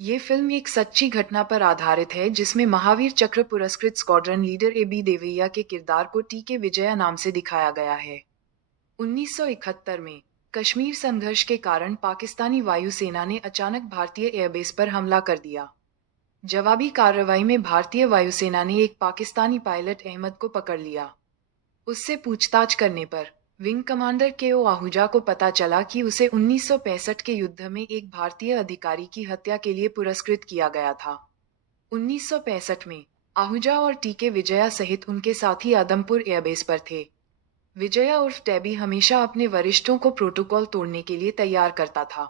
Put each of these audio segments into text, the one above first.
ये फिल्म एक सच्ची घटना पर आधारित है जिसमें महावीर चक्र पुरस्कृत squadron leader A B Devaiah के किरदार को टी के विजया नाम से दिखाया गया है। 1971 में कश्मीर संघर्ष के कारण पाकिस्तानी वायुसेना ने अचानक भारतीय एयरबेस पर हमला कर दिया। जवाबी कार्रवाई में भारतीय वायुसेना ने एक पाकिस्तानी पायलट अहमद को पकड़ लिया। उससे पूछताछ करने पर विंग कमांडर के ओ आहूजा को पता चला कि उसे 1965 के युद्ध में एक भारतीय अधिकारी की हत्या के लिए पुरस्कृत किया गया था। 1965 में आहूजा और टी के विजया सहित उनके साथी आदमपुर एयरबेस पर थे। विजया उर्फ टैबी हमेशा अपने वरिष्ठों को प्रोटोकॉल तोड़ने के लिए तैयार करता था।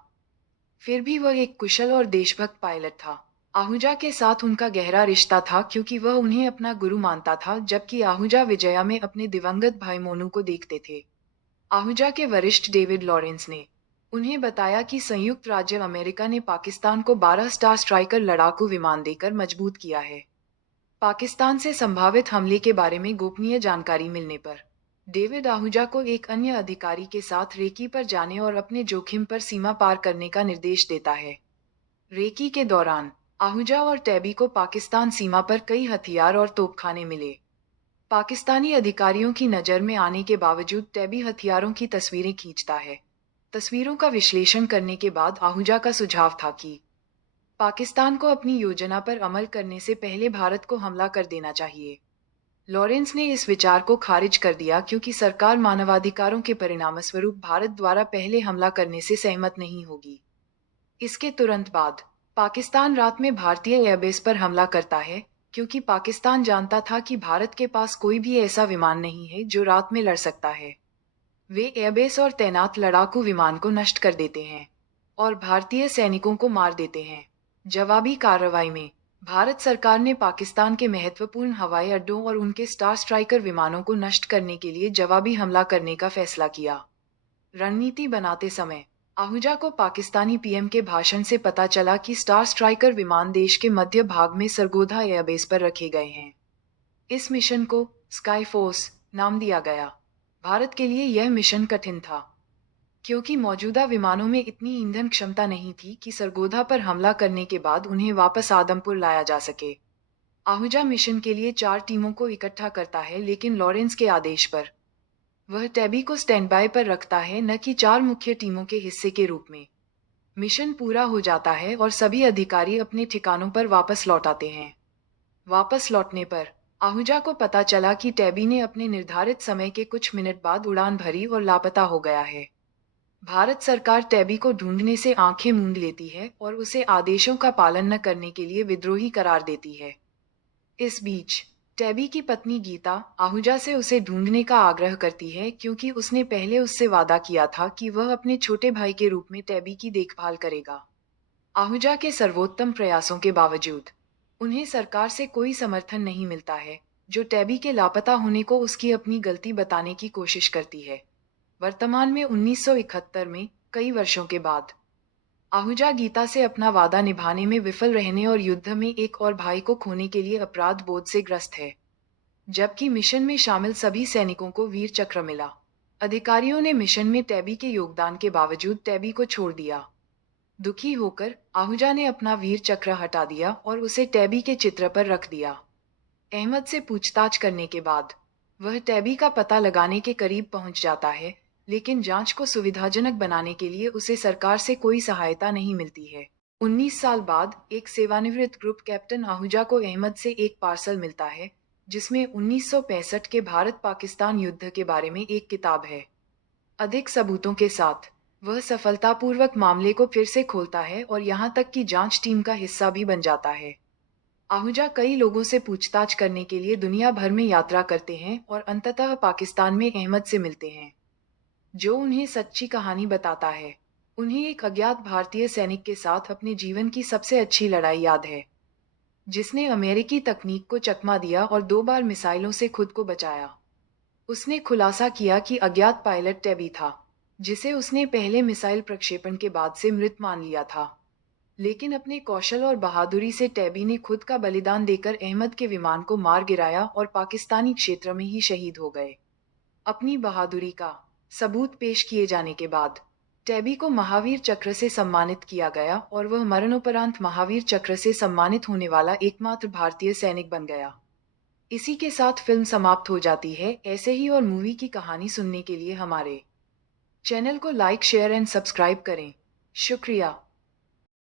फिर भी वह एक कुशल और देशभक्त पायलट था। आहूजा के साथ उनका गहरा रिश्ता था क्योंकि वह उन्हें अपना गुरु मानता था, जबकि आहूजा विजया में अपने दिवंगत भाई मोनू को देखते थे। आहूजा के वरिष्ठ डेविड लॉरेंस ने उन्हें बताया कि संयुक्त राज्य अमेरिका ने पाकिस्तान को 12 स्टार स्ट्राइकर लड़ाकू विमान देकर मजबूत किया है। पाकिस्तान से संभावित हमले के बारे में गोपनीय जानकारी मिलने पर डेविड आहूजा को एक अन्य अधिकारी के साथ रेकी पर जाने और अपने जोखिम पर सीमा पार करने का निर्देश देता है। रेकी के दौरान आहूजा और टैबी को पाकिस्तान सीमा पर कई हथियार और तोपखाने मिले। पाकिस्तानी अधिकारियों की नज़र में आने के बावजूद टैबी हथियारों की तस्वीरें खींचता है। तस्वीरों का विश्लेषण करने के बाद आहूजा का सुझाव था कि पाकिस्तान को अपनी योजना पर अमल करने से पहले भारत को हमला कर देना चाहिए। लॉरेंस ने इस विचार को खारिज कर दिया क्योंकि सरकार मानवाधिकारों के परिणामस्वरूप भारत द्वारा पहले हमला करने से सहमत नहीं होगी। इसके तुरंत बाद पाकिस्तान रात में भारतीय एयरबेस पर हमला करता है, क्योंकि पाकिस्तान जानता था कि भारत के पास कोई भी ऐसा विमान नहीं है जो रात में लड़ सकता है। वे एयरबेस और तैनात लड़ाकू विमान को नष्ट कर देते हैं और भारतीय सैनिकों को मार देते हैं। जवाबी कार्रवाई में भारत सरकार ने पाकिस्तान के महत्वपूर्ण हवाई अड्डों और उनके स्टार स्ट्राइकर विमानों को नष्ट करने के लिए जवाबी हमला करने का फैसला किया। रणनीति बनाते समय आहूजा को पाकिस्तानी पीएम के भाषण से पता चला कि स्टार स्ट्राइकर विमान देश के मध्य भाग में सरगोधा एयरबेस पर रखे गए हैं। इस मिशन को स्काई फोर्स नाम दिया गया। भारत के लिए यह मिशन कठिन था क्योंकि मौजूदा विमानों में इतनी ईंधन क्षमता नहीं थी कि सरगोधा पर हमला करने के बाद उन्हें वापस आदमपुर लाया जा सके। आहूजा मिशन के लिए 4 टीमों को इकट्ठा करता है, लेकिन लॉरेंस के आदेश पर वह टैबी को स्टैंड बाय पर रखता है, न कि 4 मुख्य टीमों के हिस्से के रूप में। मिशन पूरा हो जाता है और सभी अधिकारी अपने ठिकानों पर वापस लौट आते हैं। वापस लौटने पर आहूजा को पता चला कि टैबी ने अपने निर्धारित समय के कुछ मिनट बाद उड़ान भरी और लापता हो गया है। भारत सरकार टैबी को ढूंढने से आंखें मूंद लेती है और उसे आदेशों का पालन न करने के लिए विद्रोही करार देती है। इस बीच टैबी की पत्नी गीता आहूजा से उसे ढूंढने का आग्रह करती है, क्योंकि उसने पहले उससे वादा किया था कि वह अपने छोटे भाई के रूप में टैबी की देखभाल करेगा। आहूजा के सर्वोत्तम प्रयासों के बावजूद उन्हें सरकार से कोई समर्थन नहीं मिलता है, जो टैबी के लापता होने को उसकी अपनी गलती बताने की कोशिश करती है। वर्तमान में 1971 में, कई वर्षों के बाद, आहूजा गीता से अपना वादा निभाने में विफल रहने और युद्ध में एक और भाई को खोने के लिए अपराध बोध से ग्रस्त है। जबकि मिशन में शामिल सभी सैनिकों को वीर चक्र मिला, अधिकारियों ने मिशन में टैबी के योगदान के बावजूद टैबी को छोड़ दिया। दुखी होकर आहूजा ने अपना वीर चक्र हटा दिया और उसे टैबी के चित्र पर रख दिया। अहमद से पूछताछ करने के बाद वह टैबी का पता लगाने के करीब पहुंच जाता है, लेकिन जांच को सुविधाजनक बनाने के लिए उसे सरकार से कोई सहायता नहीं मिलती है। 19 साल बाद एक सेवानिवृत्त ग्रुप कैप्टन आहूजा को अहमद से एक पार्सल मिलता है, जिसमें 1965 के भारत पाकिस्तान युद्ध के बारे में एक किताब है। अधिक सबूतों के साथ वह सफलतापूर्वक मामले को फिर से खोलता है और यहाँ तक कि जांच टीम का हिस्सा भी बन जाता है। आहूजा कई लोगों से पूछताछ करने के लिए दुनिया भर में यात्रा करते हैं और अंततः पाकिस्तान में अहमद से मिलते हैं, जो उन्हें सच्ची कहानी बताता है। उन्हें एक अज्ञात भारतीय सैनिक के साथ अपने जीवन की सबसे अच्छी लड़ाई याद है, जिसने अमेरिकी तकनीक को चकमा दिया और 2 बार मिसाइलों से खुद को बचाया। उसने खुलासा किया कि अज्ञात पायलट टैबी था, जिसे उसने पहले मिसाइल प्रक्षेपण के बाद से मृत मान लिया था। लेकिन अपने कौशल और बहादुरी से टैबी ने खुद का बलिदान देकर अहमद के विमान को मार गिराया और पाकिस्तानी क्षेत्र में ही शहीद हो गए। अपनी बहादुरी का सबूत पेश किए जाने के बाद टैबी को महावीर चक्र से सम्मानित किया गया और वह मरणोपरांत महावीर चक्र से सम्मानित होने वाला एकमात्र भारतीय सैनिक बन गया। इसी के साथ फिल्म समाप्त हो जाती है। ऐसे ही और मूवी की कहानी सुनने के लिए हमारे चैनल को लाइक शेयर एंड सब्सक्राइब करें। शुक्रिया।